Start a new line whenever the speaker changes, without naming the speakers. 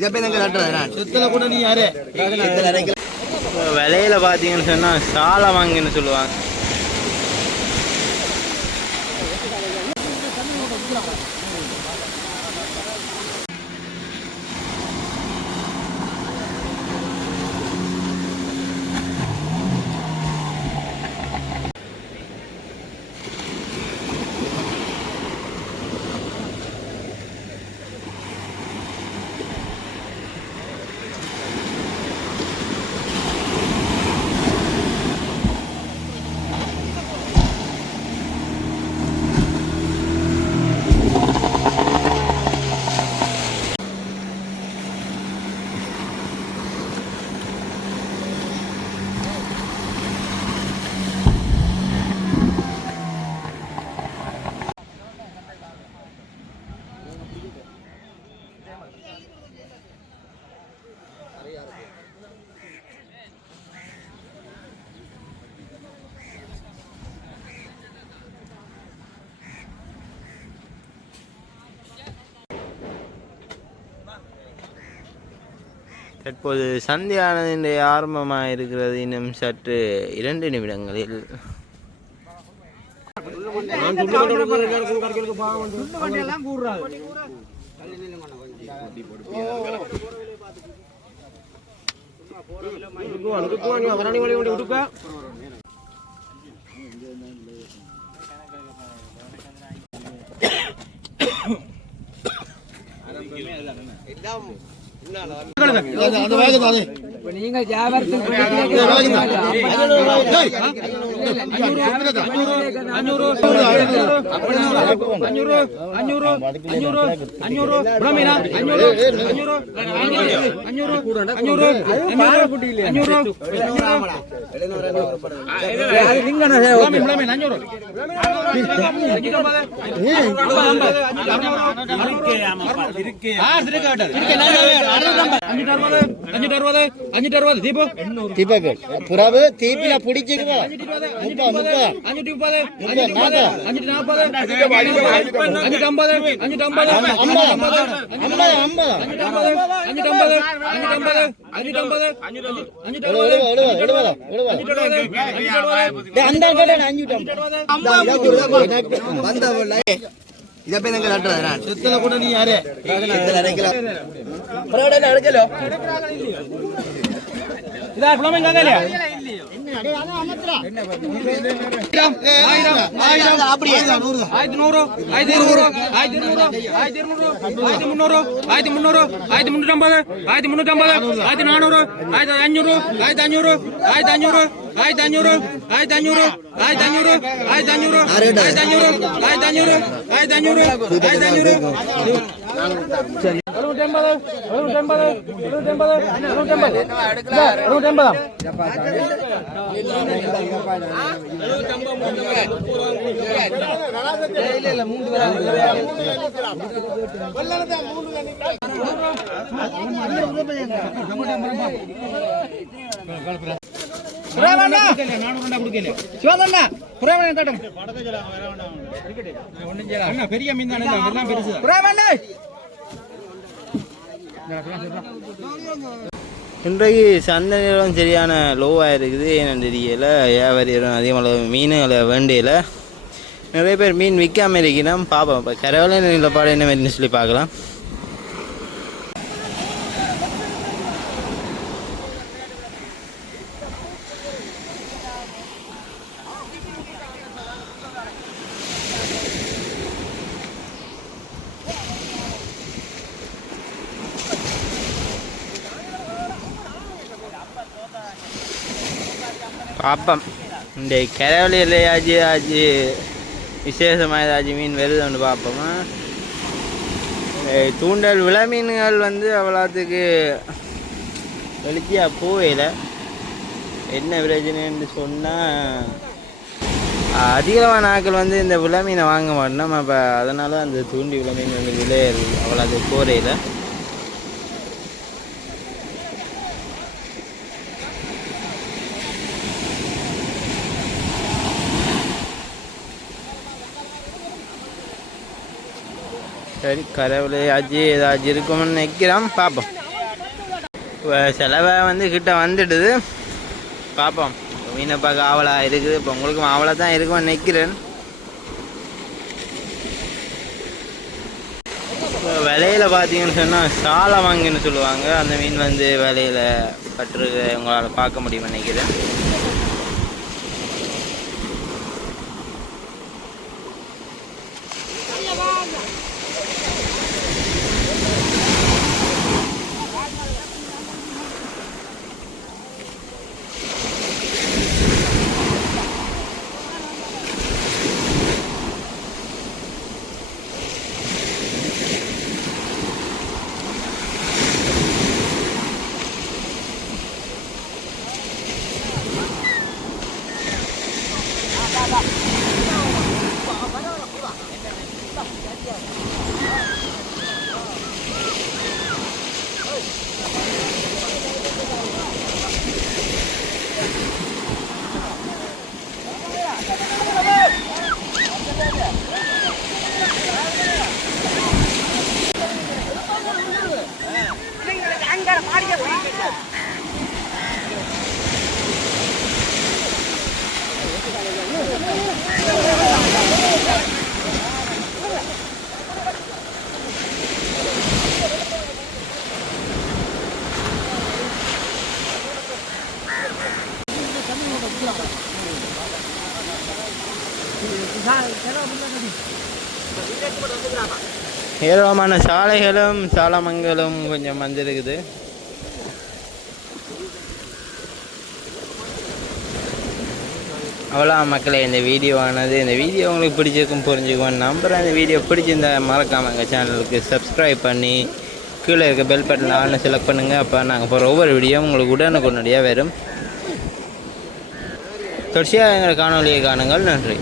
இதை போய் நாங்கள் கட்டுறது நான்
சுத்தல கூட நீ யாரு?
விலையில பார்த்தீங்கன்னு சொன்னால் சாலை வாங்கின்னு சொல்லுவாங்க. தற்போது சந்தியானதின் ஆரம்பமாக இருக்கிறது இன்னும் சற்று இரண்டு நிமிடங்களில்.
அதே
நீங்க வியாபாரத்துக்கு
புறாவு தீப்பில
முப்பது நாற்பது அஞ்சூற்றி ஐம்பது அஞ்சூற்றி ஐம்பது அஞ்சு ஐம்பது ஐம்பது ஐம்பது ஐம்பது
அஞ்சு ஐம்பது அஞ்சு ஐம்பது அஞ்சு ஐம்பது இதை போய் நாங்கள் நட்டுறா
சுத்தல கூட நீ யாரே அடைக்கல அடைக்கலோ இதா பிளமிங் இல்லையா
அப்படியே
ஆயிரத்தி நூறு ஆயிரத்தி இருநூறு ஆயிரத்தி இருநூறு ஆயிரத்தி இருநூறு ஆயிரத்தி முந்நூறு ஆயிரத்தி முந்நூறு ஆயிரத்தி முந்நூற்றி ஐம்பது ஆயிரத்தி முந்நூற்றி ஐம்பது ஆயிரத்தி நானூறு ஆயிரத்தி அஞ்சூறு ஆயிரத்தி அஞ்சூறு ஆயிரத்தி அஞ்சூறு ஆயிரத்தி அஞ்சூறு ஆயிரத்தி அஞ்சூறு ஆயிரத்தி அஞ்சூறு ஆயிரத்தி அஞ்சூறு ஆயிரத்தி அஞ்சூறு ஆயிரத்தி அஞ்சூறு ஆயிரத்தி அஞ்சூறு ஆயிரத்தி அஞ்சூறு எழுநூற்றம்பது எழுநூற்றம்பது எழுநூற்றம்பது எழுநூற்றம்பது எழுநூற்றம்பது சிவாதண்ணா குறைவண்ணா தட்டம். ஒன்றும் செய்யலாம் பெரிய மீன் தான் பெருசு குறைவண்ணா
இன்றைக்கு சந்தை நிலவரம் சரியான லோவாக இருக்குது ஏன்னு தெரியல. வியாபாரிகளும் அதிகமாக மீன்களை வேண்டியல நிறைய பேர் மீன் விற்காம இருக்கணும் பார்ப்போம் இப்போ கரவலை நிலப்பாடு என்ன மாதிரின்னு சொல்லி பார்க்கலாம். పాపం అంటే కెరవలు ஆச்சு. అది விசேஷமாயதாச்சு மீன் வருது ஒன்று பார்ப்போமா தூண்டல் வில மீன்கள் வந்து அவ்வளோத்துக்கு வெளிச்சியாக போவேல என்ன பிரச்சனைன்னு சொன்னால் அதிகமான நாட்கள் வந்து இந்த வில மீனை வாங்க மாட்டோம். அப்போ அதனால அந்த தூண்டி வில மீன் வந்து விலை அவ்வளோத்துக்கு போகிறேன் சரி கடவுளே ஆச்சு ஏதாச்சும் இருக்கும்னு நிற்கிறோம் பார்ப்போம் இப்போ செலவை வந்து கிட்ட வந்துடுது. பார்ப்போம் மீனை பார்க்க ஆவலாக இருக்குது. இப்போ உங்களுக்கும் ஆவலாக தான் இருக்கும்னு நினைக்கிறேன். இப்போ விலையில பார்த்தீங்கன்னு சொன்னால் சாலவாங்கன்னு சொல்லுவாங்க. அந்த மீன் வந்து விலையில பட்டிருக்கு உங்களால் பார்க்க முடியும்னு நினைக்கிறேன். ஏராளமான சாலைகளும் சாலமங்கலும் கொஞ்சம் வந்திருக்குது. அவ்வளோ மக்களே இந்த வீடியோவானது இந்த வீடியோ உங்களுக்கு பிடிச்சிருக்கும் புரிஞ்சுக்குவோம். நம்புகிறேன் இந்த வீடியோ பிடிச்சிருந்தா மறக்காம எங்கள் சேனலுக்கு சப்ஸ்கிரைப் பண்ணி கீழே இருக்க பெல் பட்டன் ஆன்னு செலக்ட் பண்ணுங்கள் அப்போ நாங்கள் போகிற ஒவ்வொரு வீடியோ உங்களுக்கு உடனுக்குடனடியாக வரும். தொடர்ச்சியாக எங்கள் காணொலியை காணுங்கள். நன்றி.